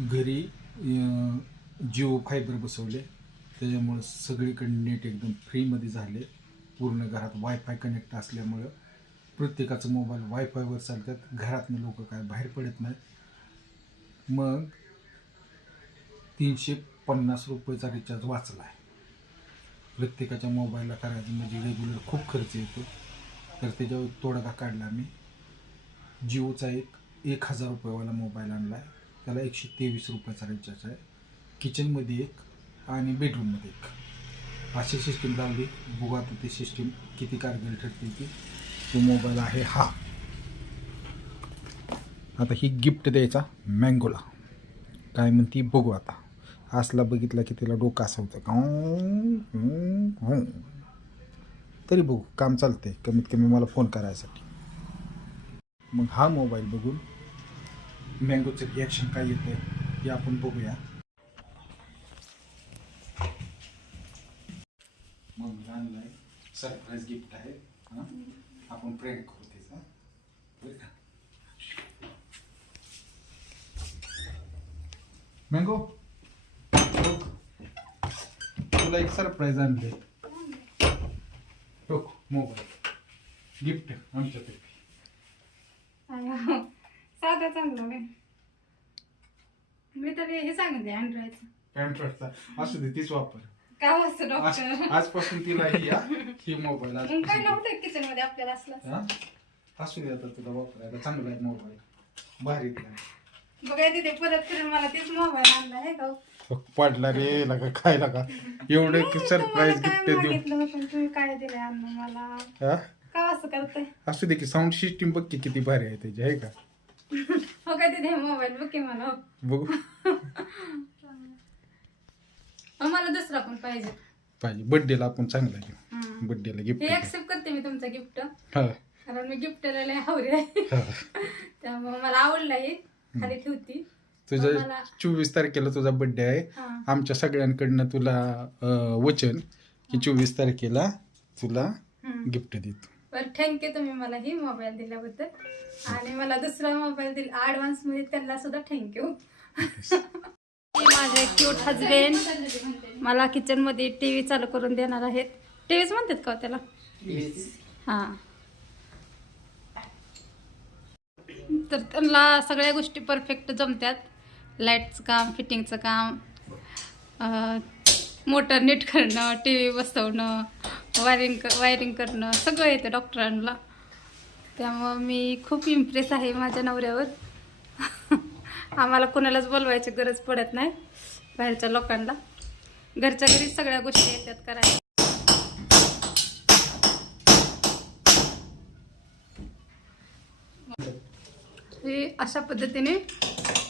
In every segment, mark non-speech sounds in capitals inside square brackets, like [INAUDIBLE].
घरी जिओ फायबर बसवले. त्याच्यामुळं सगळीकडे नेट एकदम फ्रीमध्ये झाले. पूर्ण घरात वायफाय कनेक्ट असल्यामुळं प्रत्येकाचं मोबाईल वायफायवर चालतात. घरातनं लोक काय बाहेर पडत नाहीत. मग तीनशे पन्नास रुपयेचा रिचार्ज वाचला आहे. प्रत्येकाच्या मोबाईलला करायचं म्हणजे रेग्युलर खूप खर्च येतो. तर त्याच्यावर तोडगा काढला मी. जिओचा एक एक हजार रुपयेवाला मोबाईल आणला आहे त्याला एकशे तेवीस रुपयाचा रिचार्ज आहे. किचनमध्ये एक आणि बेडरूममध्ये एक. अशी सिस्टीम लावली बघू आता ती सिस्टीम किती कारगर ठरते ती. तो मोबाईल आहे हा. आता ही गिफ्ट द्यायचा मँगोला काय म्हणते बघू आता. असला बघितला की तिला डोकं असं होतं का तरी बघू. काम चालतंय. कमीत कमी मला फोन करायसाठी. मग हा मोबाईल बघून मँगोचं रिॲक्शन काय येतं हे आपण बघूया. मग आणलाय सरप्राईज गिफ्ट आहे हां? आपण प्रेड करू त्याचा. बरं का? मँगो तुला एक सरप्राईज आणले बघ मोबाईल गिफ्ट आमच्यातर्फे. साधा चांगलं नाही मी तर हे सांगितले अँड्रॉइडचं पॅन्ट्रॉटचा असू दे तीच वापर. काय वाजतं आज- डॉक्टर? आजपासून तिला ही या ही मोबाईल मग काय आजपासून नव्हतं किचनमध्ये आपल्याला असलं? हा? असू दे आता तुला वापरायला. चांगला आहे मोबाईल भारी दिला बघाय तिथे परत फिरून मला तेच मोबाईल आणला आहे का बघ, पडला रे लगा काय लगा एवढं सरप्राईज तुम्हाला गिफ्ट काय देऊ मागितलं होतं तुम्ही काय दिले अन्न मला? हा? का असं करताय? असू दे की साऊंड सिस्टीम बघ की किती भारी आहे त्याची आहे का? हो काय तिथे मोबाईल बघ की मला. बघू मला दुसरा पण पाहिजे पाहिजे बर्थडेला आपण चांगला घेऊ. बर्थडेला गिफ्ट हे ऍक्सेप्ट करते मी तुमचं गिफ्ट हा कारण मी गिफ्ट लय हवरी आहे हा. त्यामुळे मला आवडलं हे खाली ठेवती तुझं चोवीस तारखेला तुझा बर्थडे आहे. आमच्या सगळ्यांकडनं तुला वचन की चोवीस तारखेला तुला. गिफ्ट देतो. बरं थँक्यू तुम्ही मला ही मोबाईल दिल्याबद्दल. आणि मला दुसरा मोबाईल दिला ऍडव्हान्समध्ये त्यांना सुद्धा थँक्यू माझे क्यूट हजबेंड मला किचनमध्ये टीव्ही चालू करून देणार आहेत. टीव्हीच म्हणतात का हो त्याला? हा. तर त्यांना सगळ्या गोष्टी परफेक्ट जमत्यात. लाईटचं काम फिटिंगचं काम मोटर नीट करणं टी व्ही बसवणं वायरिंग क वायरिंग करणं सगळं येतं डॉक्टरांना त्यामुळं मी खूप इम्प्रेस आहे माझ्या नवऱ्यावर. [LAUGHS] आम्हाला कोणालाच बोलवायची गरज पडत नाही बाहेरच्या लोकांना. घरच्या घरी सगळ्या गोष्टी येतात करायला. हे अशा पद्धतीने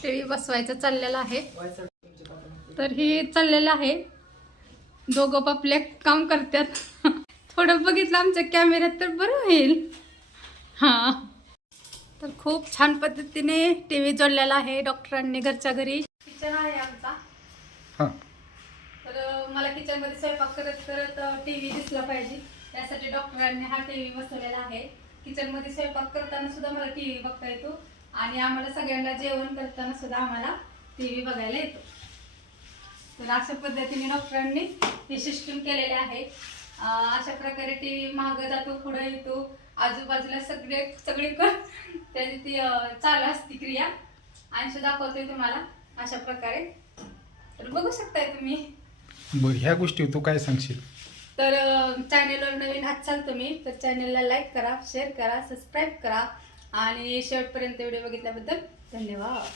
टी बसवायचं चाललेलं आहे. तर हे चाललेलं आहे. दोघं आपले काम करतात. थोडं बघितलं आमच्या कॅमेऱ्यात तर बरं होईल. हां. तर खूप छान पद्धतीने टी व्ही जोडलेला आहे डॉक्टरांनी घरच्या घरी. किचन आहे आमचा. हां. तर मला किचनमध्ये स्वयंपाक करत करत टी व्ही दिसला पाहिजे. त्यासाठी डॉक्टरांनी हा टी व्ही बसवलेला आहे. किचनमध्ये स्वयंपाक करताना सुद्धा मला टी व्ही बघता येतो. आणि आम्हाला सगळ्यांना जेवण करताना सुद्धा आम्हाला टी व्ही बघायला येतो. तर अशा पद्धतीने डॉक्टरांनी ही सिस्टीम केलेली आहे. अशा प्रकारे टी व्ही मागं जातो पुढे येतो. आजूबाजूला सगळे सगळीकडे त्याची ती चालू असते क्रिया. अंश दाखवतोय तुम्हाला अशा प्रकारे. तर बघू शकताय तुम्ही. बरं ह्या गोष्टी तू काय सांगशील? तर चॅनेलवर नवीन असाल तुम्ही तर चॅनेलला लाईक करा शेअर करा सबस्क्राईब करा. आणि शेवटपर्यंत व्हिडिओ बघितल्याबद्दल धन्यवाद.